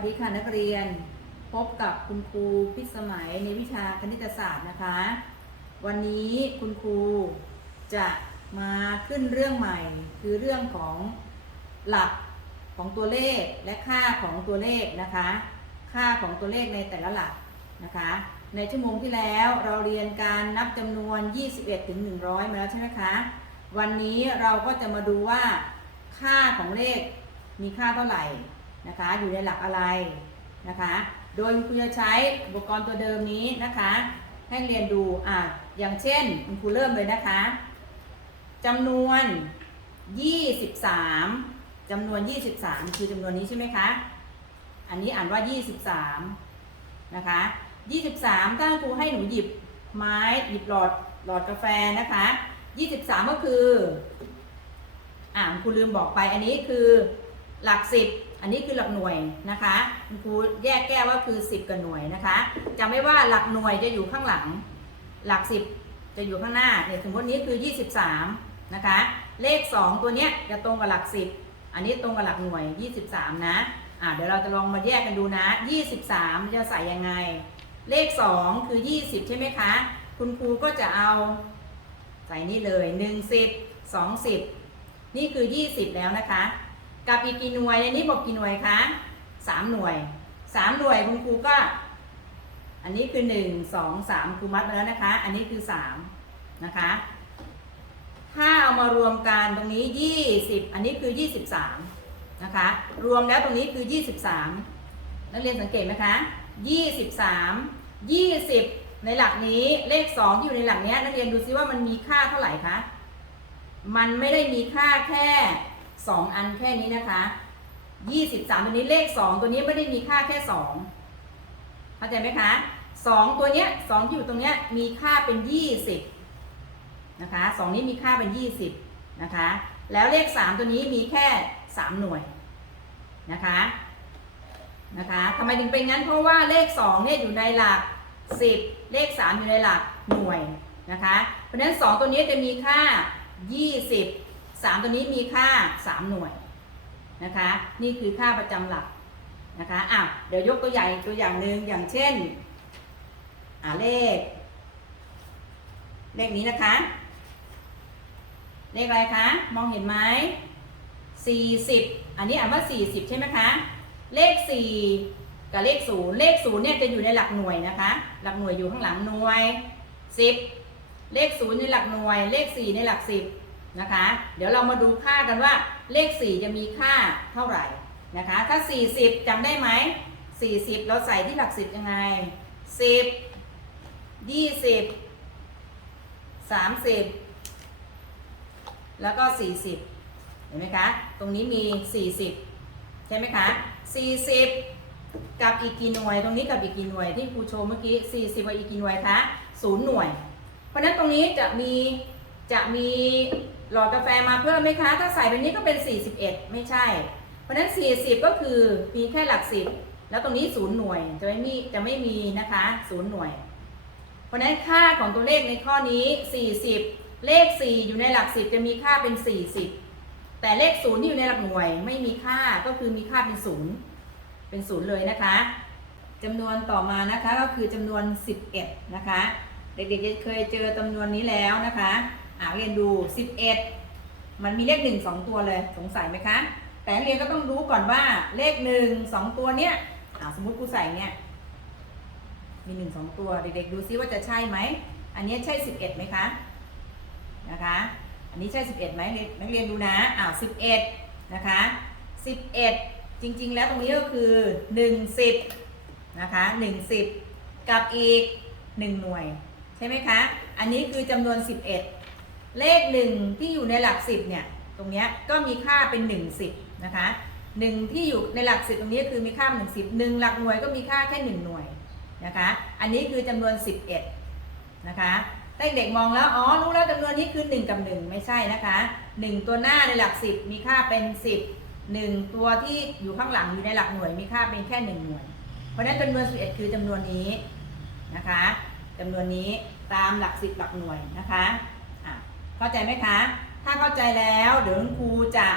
วัสดีค่ะนักเรียนพบกับคุณครูพิสมัยในวิชาคณิตศาสตร์นะคะ วันนี้คุณครูจะมาขึ้นเรื่องใหม่ คือเรื่องของหลักของตัวเลขและค่าของตัวเลขนะคะ ค่าของตัวเลขในแต่ละหลักนะคะ ในชั่วโมงที่แล้วเราเรียนการนับจำนวน 21ถึง100 มาแล้วใช่ไหมคะ วันนี้เราก็จะมาดูว่าค่าของเลขมีค่าเท่าไหร่ นะคะ อยู่ในหลักอะไรนะคะ โดยคุณจะใช้อุปกรณ์ตัวเดิมนี้นะคะ ให้เรียนดูอะอย่างเช่นคุณครูเริ่มเลยนะคะจำนวน 23จำนวน 23 คือจำนวนนี้ใช่ไหมคะ อันนี้อ่านว่า 23 นะคะ 23 ถ้าครูให้หนูหยิบไม้หยิบหลอดหลอดกาแฟนะคะ 23 ก็คือ อ่าครูลืมบอกไปอันนี้คือหลัก10 อันนี้คือหลักหน่วยนะคะคุณครูแยกแก้ว่าคือ 10 กับหน่วยนะคะจำไว้ว่าหลักหน่วยจะอยู่ข้างหลัง หลัก 10 จะอยู่ข้างหน้าเนี่ยสมมตินี้คือ 23 นะคะ เลข 2 ตัวเนี้ยจะตรงกับหลัก 10 อันนี้ตรงกับหลักหน่วย 23 นะอ่าเดี๋ยวเราจะลองมาแยกกันดูนะ 23 จะใส่ยังไง เลข 2 คือ 20 ใช่ไหมคะ คุณครูก็จะเอาใส่นี่เลย 1 10 2 10 นี่คือ 20 แล้วนะคะ กับอีกกี่หน่วยในนี้บอกกี่หน่วยคะ3หน่วย3หน่วยคุณครูก็ อันนี้คือ1 2 3ครูมัดมาแล้วนะคะ อันนี้คือ3นะคะ ถ้าเอามารวมกันตรงนี้20อันนี้คือ23นะคะ รวมแล้วตรงนี้คือ23นักเรียนสังเกตไหมคะ23 20ในหลักนี้เลข2ที่อยู่ในหลักนี้นักเรียนดูซิว่ามันมีค่าเท่าไหร่คะมันไม่ได้มีค่าแค่ 2อันแค่นี้นะคะ23ตัวนี้เลข2ตัวนี้ไม่ได้มีค่าแค่2เข้าใจไหมคะ2ตัวเนี้ย2ที่อยู่ตรงเนี้ยมีค่าเป็น20นะคะ2นี้มีค่าเป็น20นะคะแล้วเลข3ตัวนี้มีแค่3หน่วยนะคะนะคะทำไมถึงเป็นงั้นเพราะว่าเลข2เนี่ยอยู่ในหลัก10เลข3อยู่ในหลักหน่วยนะคะเพราะฉะนั้น2ตัวนี้จะมีค่า20 3 ตัวนี้มีค่า 3 หน่วยนะคะ นี่คือค่าประจำหลักนะคะอะเดี๋ยวยกตัวอย่างตัวอย่างหนึ่งอย่างเช่นอ่าเลข เลขนี้นะคะ เลขอะไรคะ มองเห็นไหม40อันนี้อ่านว่า40ใช่ไหมคะ เลข4กับเลข0เลข0เนี่ยจะอยู่ในหลักหน่วยนะคะ หลักหน่วยอยู่ข้างหลังหน่วย10เลข0ในหลักหน่วย เลข4ในหลัก10 นะคะ เดี๋ยวเรามาดูค่ากันว่าเลข 4 จะมีค่าเท่าไหร่นะคะ ถ้า 40จำได้ไหม 40 เราใส่ที่หลัก10ยังไง 10 20 30 แล้วก็ 40 เห็นไหมคะ ตรงนี้มี 40 ใช่ไหมคะ 40 กับอีกกี่หน่วย ตรงนี้กับอีกกี่หน่วยที่ครูโชว์เมื่อกี้ 40กับอีกกี่หน่วยคะ 0 หน่วย เพราะนั้นตรงนี้จะมีจะมี หลอดกาแฟมาเพิ่มไหมคะ ถ้าใส่แบบนี้ก็เป็น 41 ไม่ใช่ เพราะฉะนั้น 40 ก็คือมีแค่หลัก10แล้วตรงนี้0หน่วยจะไม่มีจะไม่มีนะคะ0หน่วย เพราะฉะนั้นค่าของตัวเลขในข้อนี้ 40 เลข 4 อยู่ในหลัก10จะมีค่าเป็น 40 แต่เลข0ที่อยู่ในหลักหน่วย ไม่มีค่าก็คือมีค่าเป็น0เป็น0เลยนะคะจำนวนต่อมานะคะก็คือจำนวน 11 นะคะ เด็กๆจะเคยเจอจำนวนนี้แล้วนะคะ อ่าเรียนดู 11 มันมีเลข1 2ตัวเลยสงสัยไหมคะ แต่เรียนก็ต้องรู้ก่อนว่าเลข1 2ตัวเนี้ยอ่าสมมุติกูใส่เนี่ยมีหนึ่งสองตัวเด็กๆดูซิว่าจะใช่ไหม อันนี้ใช่สิบเอ็ดไหมคะนะคะ อันนี้ใช่สิบเอ็ดไหมนักเรียนดูนะอ้าวสิบเอ็ดนะคะสิบเอ็ดจริงๆ แล้วตรงนี้ก็คือหนึ่งสิบนะคะหนึ่งสิบกับอีกหนึ่งหน่วย ใช่ไหมคะ อันนี้คือจำนวนสิบ เลขหนึ่งที่อยู่ในหลักสิบเนี่ยตรงนี้ก็มีค่าเป็นหนึ่งสิบนะคะหนึ่งที่อยู่ในหลักสิบตรงนี้คือมีค่าหนึ่งสิบหนึ่งหลักหน่วยก็มีค่าแค่หนึ่งหน่วยนะคะอันนี้คือจำนวน 11นะคะถ้าเด็กมองแล้วอ๋อรู้แล้วจำนวนนี้คือ 1 กับ 1 ไม่ใช่นะคะ 1 ตัวหน้าในหลัก 10 มีค่าเป็น 10 1 ตัวที่อยู่ข้างหลังอยู่ในหลักหน่วยมีค่าเป็นแค่ 1 หน่วย เพราะนั้นจำนวน 11 คือจำนวนนี้นะคะจำนวนนี้ตามหลัก 10 หลักหน่วยนะคะ เข้าใจไหมคะ ถ้าเข้าใจแล้วเดี๋ยวคุณครูจะ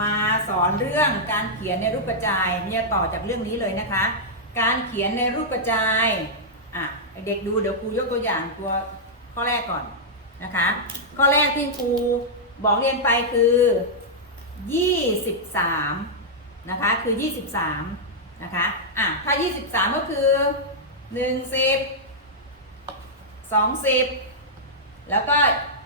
มาสอนเรื่องการเขียนในรูปกระจายเนี่ยต่อจากเรื่องนี้เลยนะคะ การเขียนในรูปกระจายอะเด็กดูเดี๋ยวครูยกตัวอย่างตัวข้อแรกก่อนนะคะ ข้อแรกที่ครูบอกเรียนไปคือ 23นะคะคือ 23นะคะอะถ้า 23 ก็คือ10 20 แล้วก็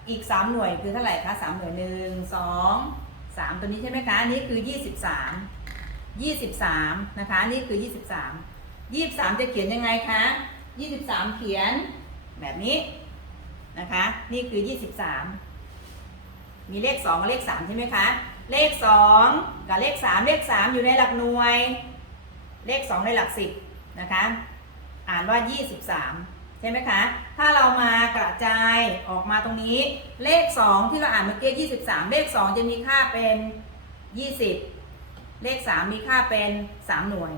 อีก 3 หน่วยคือเท่าไหร่คะ3หน่วย 1 2 3 ตัวนี้ใช่ไหมคะ อันนี้คือ 23 23 นะคะนี่คือ 23 23 จะเขียนยังไงคะ 23 เขียนแบบนี้นะคะ นี่คือ 23 มีเลข 2 กับเลข 3 ใช่ไหมคะ เลข 2 กับเลข 3 เลข 3 อยู่ในหลักหน่วย เลข 2 ในหลัก 10 นะคะ อ่านว่า 23ใช่ไหมคะ ถ้าเรามากระจายออกมาตรงนี้ เลข 2 ที่เราอ่านเมื่อกี้23 เลข 2 จะมีค่าเป็น 20 เลข 3 มีค่าเป็น 3 หน่วย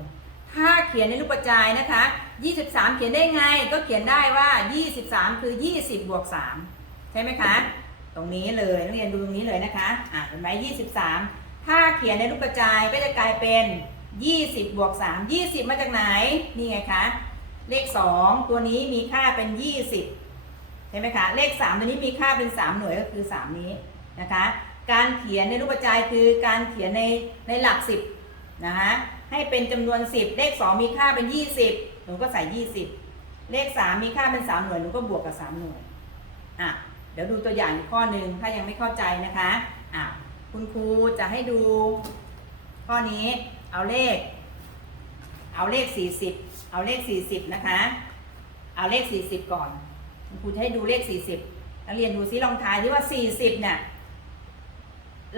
ถ้าเขียนในรูปกระจายนะคะ 23 เขียนได้ไง ก็เขียนได้ว่า 23 คือ 20 บวก 3 ใช่ไหมคะ ตรงนี้เลยนักเรียนดูตรงนี้เลยนะคะ อะเห็นไหม23 ถ้าเขียนในรูปกระจายก็จะกลายเป็น 20 บวก 3 20 มาจากไหน นี่ไงคะ เลข 2 ตัวนี้มีค่าเป็น 20 ใช่ไหมคะ เลข 3 ตัวนี้มีค่าเป็น 3 หน่วยก็คือ 3 นี้นะคะ การเขียนในรูปกระจายคือการเขียนในในหลัก 10นะคะให้เป็นจำนวน 10 เลข 2 มีค่าเป็น 20 หนูก็ใส่ 20 เลข 3 มีค่าเป็น 3 หน่วย หนูก็บวกกับ 3 หน่วย อะ เดี๋ยวดูตัวอย่างอีกข้อหนึ่งถ้ายังไม่เข้าใจนะคะ อะ คุณครูจะให้ดู ข้อนี้ เอาเลข เอาเลข 40 เอาเลข 40 นะคะ เอาเลข 40 ก่อนครูจะให้ดูเลข 40นักเรียนดูซิลองทายดิว่า 40เนี่ย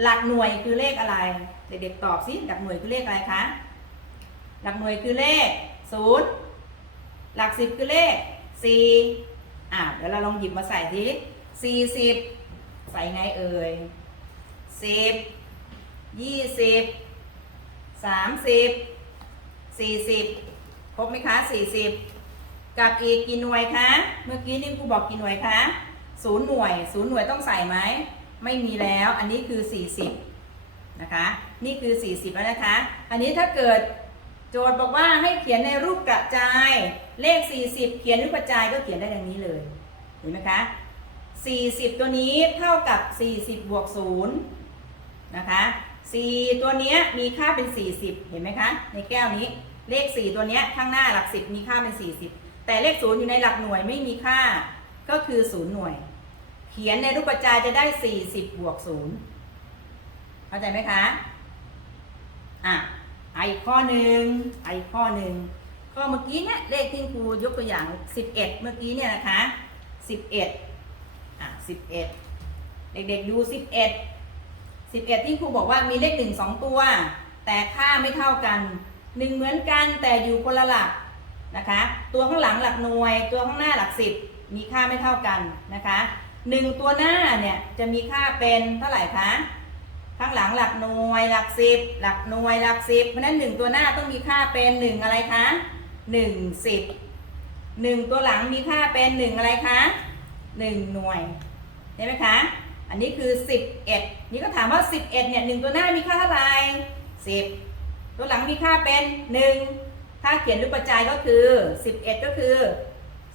หลักหน่วยคือเลขอะไร เด็กๆตอบซิหลักหน่วยคือเลขอะไรคะหลักหน่วยคือเลข 0 หลัก 10 คือเลข 4 อะเดี๋ยวเราลองหยิบมาใส่ที40 ใส่ไงเอ่ย 10 20 30 40ค รบไหมคะ40กับอีกกี่หน่วยคะเมื่อกี้นี่ครูบอกกี่หน่วยคะศูนย์หน่วยศูนย์หน่วยต้องใส่ไหมไม่มีแล้วอันนี้คือ40นะคะนี่คือ 40 แล้วนะคะ อันนี้ถ้าเกิดโจทย์บอกว่าให้เขียนในรูปกระจายเลข 40 เขียนรูปกระจายก็เขียนได้ดังนี้เลยเห็นไหมคะ 40 ตัวนี้เท่ากับ 40 บวก0นะคะ 4 ตัวนี้มีค่าเป็น 40 เห็นไหมคะ ในแก้วนี้ เลข 4 ตัวเนี้ยข้างหน้าหลัก 10 มีค่าเป็น 40 แต่เลข 0 อยู่ในหลักหน่วยไม่มีค่าก็คือ 0 หน่วย เขียนในรูปกระจายจะได้ 40 บวก 0 เข้าใจไหมคะ อะอะอีกข้อหนึ่งอะอีกข้อหนึ่งก็เมื่อกี้เนี่ยเลขที่ครูยกตัวอย่าง 11 เมื่อกี้เนี่ยนะคะ 11 อะ 11 เด็กๆดู 11 11 ที่ครูบอกว่ามีเลข 1 2 ตัว แต่ค่าไม่เท่ากัน 1เหมือนกันแต่อยู่คนละหลักนะคะ ตัวข้างหลังหลักหน่วย ตัวข้างหน้าหลัก10มีค่าไม่เท่ากันนะคะหนึ่งตัวหน้าเนี่ยจะมีค่าเป็นเท่าไหร่คะข้างหลังหลักหน่วยหลักสิบหลักหน่วยหลักสิบเพราะฉะนั้นหนึ่งตัวหน้าต้องมีค่าเป็นหนึ่งอะไรคะหนึ่งสิบหนึ่งตัวหลังมีค่าเป็นหนึ่งอะไรคะหนึ่งหน่วยใช่ไหมคะ อันนี้คือสิบเอ็ดนี่ก็ถามว่าสิบเอ็ดเนี่ยหนึ่งตัวหน้ามีค่าเท่าไหร่สิบ ตัวหลังมีค่าเป็นหนึ่งถ้าเขียนรูปกระจายก็คือสิบเอ็ดก็คือ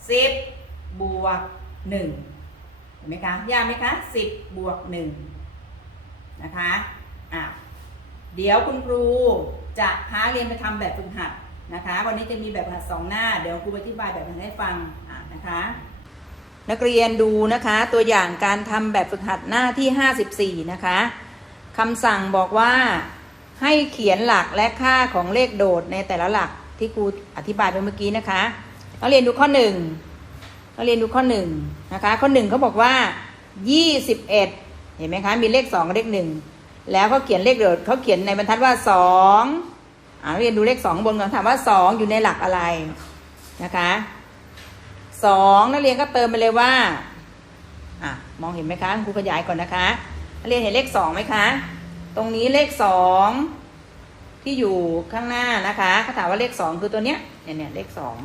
สิบบวกหนึ่งเห็นไหมคะ ยากไหมคะสิบบวกหนึ่งนะคะอะเดี๋ยวคุณครูจะพาเรียนไปทำแบบฝึกหัดนะคะ วันนี้จะมีแบบฝึกหัดสองหน้า เดี๋ยวครูอธิบายแบบหัดให้ฟังอะนะคะ นักเรียนดูนะคะตัวอย่างการทำแบบฝึกหัดหน้าที่ 54 นะคะคำสั่งบอกว่า ให้เขียนหลักและค่าของเลขโดดในแต่ละหลักที่ครูอธิบายไปเมื่อกี้นะคะนักเรียนดูข้อหนึ่งนักเรียนดูข้อหนึ่งนะคะ ข้อหนึ่งเขาบอกว่า21เอ็ดเห็นไหมคะ มีเลขสองกับเลขหนึ่งแล้วเขาเขียนเลขเดิดเขาเขียนในบรรทัดว่าสองอ่าเรียนดูเลขสองบนก่อนถามว่าสองอยู่ในหลักอะไรนะคะสองนักเรียนก็เติมไปเลยว่าอะมองเห็นไหมคะครูขยายก่อนนะคะนักเรียนเห็นเลขสองไหมคะ ตรงนี้เลขสองที่อยู่ข้างหน้านะคะเขาถามว่าเลขสองคือตัวเนี้ยเนี่ยเนี่ยเลขสอง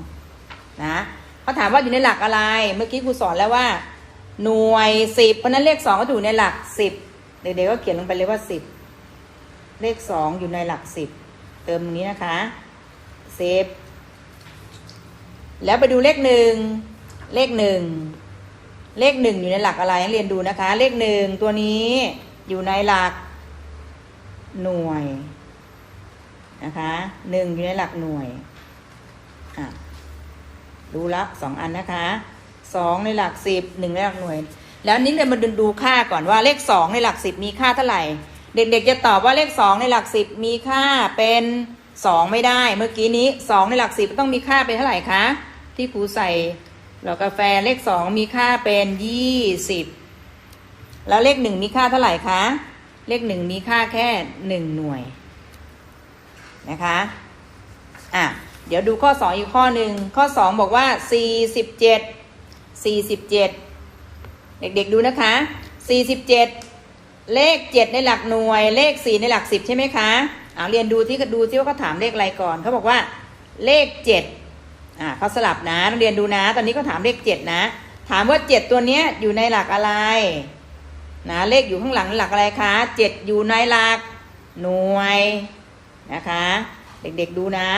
นะเขาถามว่าอยู่ในหลักอะไร เมื่อกี้ครูสอนแล้วว่า หน่วยสิบเพราะนั้นเลขสองก็อยู่ในหลักสิบเด็กๆก็เขียนลงไปเลยว่าสิบเลขสองอยู่ในหลักสิบเติมตรงนี้นะคะเซฟแล้วไปดูเลขหนึ่งเลขหนึ่งเลขหนึ่งอยู่ในหลักอะไรเรียนดูนะคะ เลขหนึ่งตัวนี้อยู่ในหลัก หน่วยนะคะหนึ่งอยู่ในหลักหน่วยอะดูละสองอันนะคะสองในหลักสิบหนึ่งในหลักหน่วย แล้วนี้เรามาดูดูค่าก่อนว่าเลขสองในหลักสิบมีค่าเท่าไหร่ เด็กๆจะตอบว่าเลขสองในหลักสิบมีค่าเป็นสองไม่ได้ เมื่อกี้นี้สองในหลักสิบต้องมีค่าเป็นเท่าไหร่คะที่ครูใส่หลอดกาแฟเลขสองมีค่าเป็นยี่สิบแล้วเลขหนึ่งมีค่าเท่าไหร่คะ เลขหนึ่งมีค่าแค่หนึ่งหน่วยนะคะอะเดี๋ยวดูข้อสองอีกข้อหนึ่งข้อสองบอกว่าสี่สิบเจ็ดสี่สิบเจ็ดเด็กๆดูนะคะ47เจ็ดเลข7ในหลักหน่วย เลข4ในหลัก10ใช่ไหมคะเอาเรียนดูที่ดูที่ว่าเขาถามเลขอะไรก่อนเขาบอกว่าเลข7อ่าเขาสลับนะนักเรียนดูนะ ตอนนี้เขาถามเลข7นะ ถามว่า7ตัวเนี้ยอยู่ในหลักอะไร นะเลขอยู่ข้างหลังหลักอะไรคะ7อยู่ในหลักหน่วยนะคะ เด็กๆดูนะ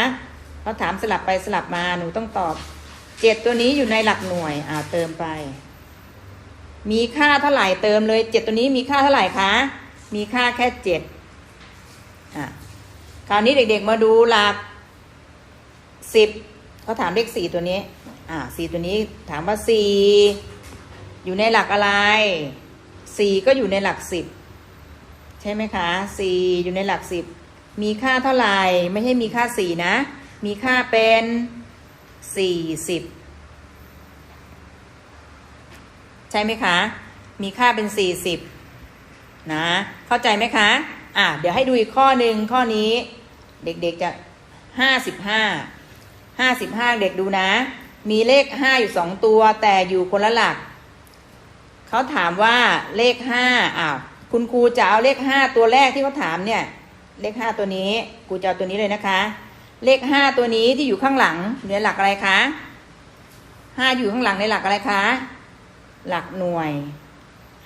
เขาถามสลับไปสลับมาหนูต้องตอบ7ตัวนี้อยู่ในหลักหน่วยอ่าเติมไป มีค่าเท่าไหร่เติมเลยเจ็ดตัวนี้มีค่าเท่าไหร่คะมีค่าแค่เจ็ดอะคราวนี้เด็กๆมาดูหลักสิบเขาถามเลขสี่ตัวนี้ อ่าสี่ตัวนี้ถามว่าสี่อยู่ในหลักอะไร สี่ก็อยู่ในหลักสิบใช่ไหมคะสี่อยู่ในหลักสิบมีค่าเท่าไหร่ไม่ใช่มีค่าสี่นะ มีค่าเป็นสี่สิบใช่ไหมคะ มีค่าเป็น40นะ เข้าใจไหมคะอะเดี๋ยวให้ดูอีกข้อหนึ่งข้อนี้ เด็กๆจะ55 55เด็กดูนะ มีเลข5อยู่2ตัวแต่อยู่คนละหลัก เขาถามว่าเลข5อะคุณครูจะเอาเลข5ตัวแรกที่เขาถามเนี่ย เลข5ตัวนี้ครูจะเอาตัวนี้เลยนะคะ เลข5ตัวนี้ที่อยู่ข้างหลังในหลักอะไรคะ5อยู่ข้างหลังในหลักอะไรคะ หลักหน่วย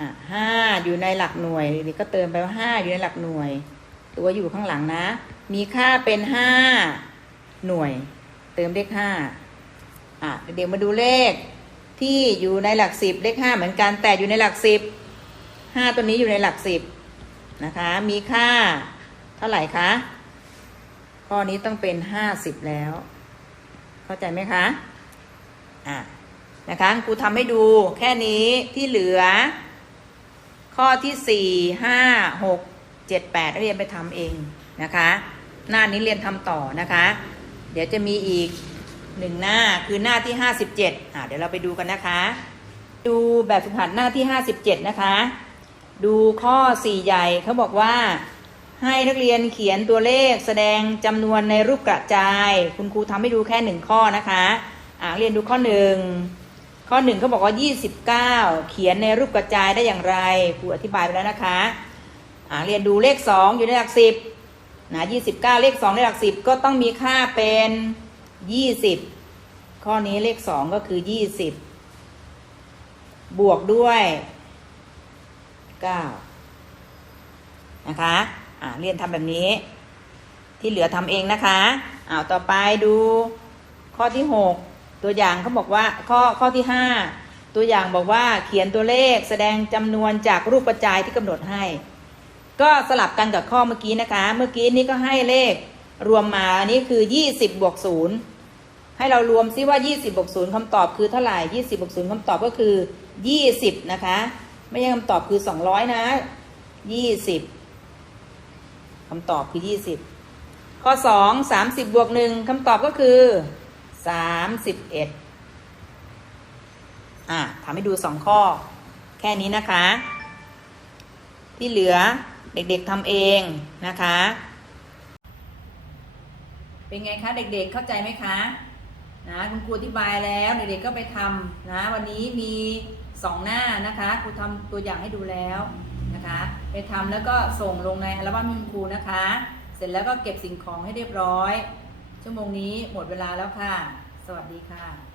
อะห้าอยู่ในหลักหน่วยนี่ก็เติมไปว่าห้าอยู่ในหลักหน่วย ตัวอยู่ข้างหลังนะ มีค่าเป็นห้าหน่วย เติมเลขห้าอะเดี๋ยวมาดูเลข ที่อยู่ในหลักสิบเลขห้าเหมือนกัน แต่อยู่ในหลักสิบห้าตัวนี้อยู่ในหลักสิบนะคะ มีค่าเท่าไหร่คะข้อนี้ต้องเป็นห้าสิบแล้ว เข้าใจไหมคะอะนะคะครูทำให้ดูแค่นี้ที่เหลือ ข้อที่สี่ห้าหกเจ็ดแปดเรียนไปทำเองนะคะ หน้านี้เรียนทำต่อนะคะ เดี๋ยวจะมีอีก หนึ่งหน้าคือหน้าที่ห้าสิบเจ็ดอ่าเดี๋ยวเราไปดูกันนะคะ ดูแบบฝึกหัดหน้าที่ห้าสิบเจ็ดนะคะ ดูข้อสี่ใหญ่เขาบอกว่า ให้นักเรียนเขียนตัวเลขแสดงจำนวนในรูปกระจาย คุณครูทำให้ดูแค่หนึ่งข้อนะคะอ่าเรียนดูข้อหนึ่งข้อหนึ่งเขาบอกว่า29เขียนในรูปกระจายได้อย่างไรครูอธิบายไปแล้วนะคะอ่าเรียนดูเลข2อยู่ในหลัก10นะ29เลข2ในหลัก10ก็ต้องมีค่าเป็น 20ข้อนี้เลข2ก็คือ20บบวกด้วย9นะคะอ่าเรียนทำแบบนี้ ที่เหลือทำเองนะคะอ้าวต่อไปดู ข้อที่6ตัวอย่างเขาบอกว่าข้อข้อที่5ตัวอย่างบอกว่าเขียนตัวเลขแสดงจำนวนจากรูปกระจายที่กำหนดให้ ก็สลับกันกับข้อเมื่อกี้นะคะ เมื่อกี้นี้ก็ให้เลขรวมมาอันนี้คือ20บบวก0 ให้เรารวมซิว่า 20บวก0คำตอบคือเท่าไหร่ 20บวก0คำตอบก็คือ 20 นะคะ ไม่ใช่คำตอบคือ 200 นะ 20คำตอบคือ 20 ข้อ 2 30บวก1คำตอบก็คือ 31อะทำให้ดูสองข้อ แค่นี้นะคะ ที่เหลือเด็กๆทำเองนะคะ เป็นไงคะเด็กๆเข้าใจไหมคะ นะคุณครูอธิบายแล้วเด็กๆก็ไปทำนะวันนี้มีสองหน้านะคะครูทำตัวอย่างให้ดูแล้วนะคะไปทำแล้วก็ส่งลงในอัลบั้มคุณครูนะคะ เสร็จแล้วก็เก็บสิ่งของให้เรียบร้อย ชั่วโมงนี้หมดเวลาแล้วค่ะ สวัสดีค่ะ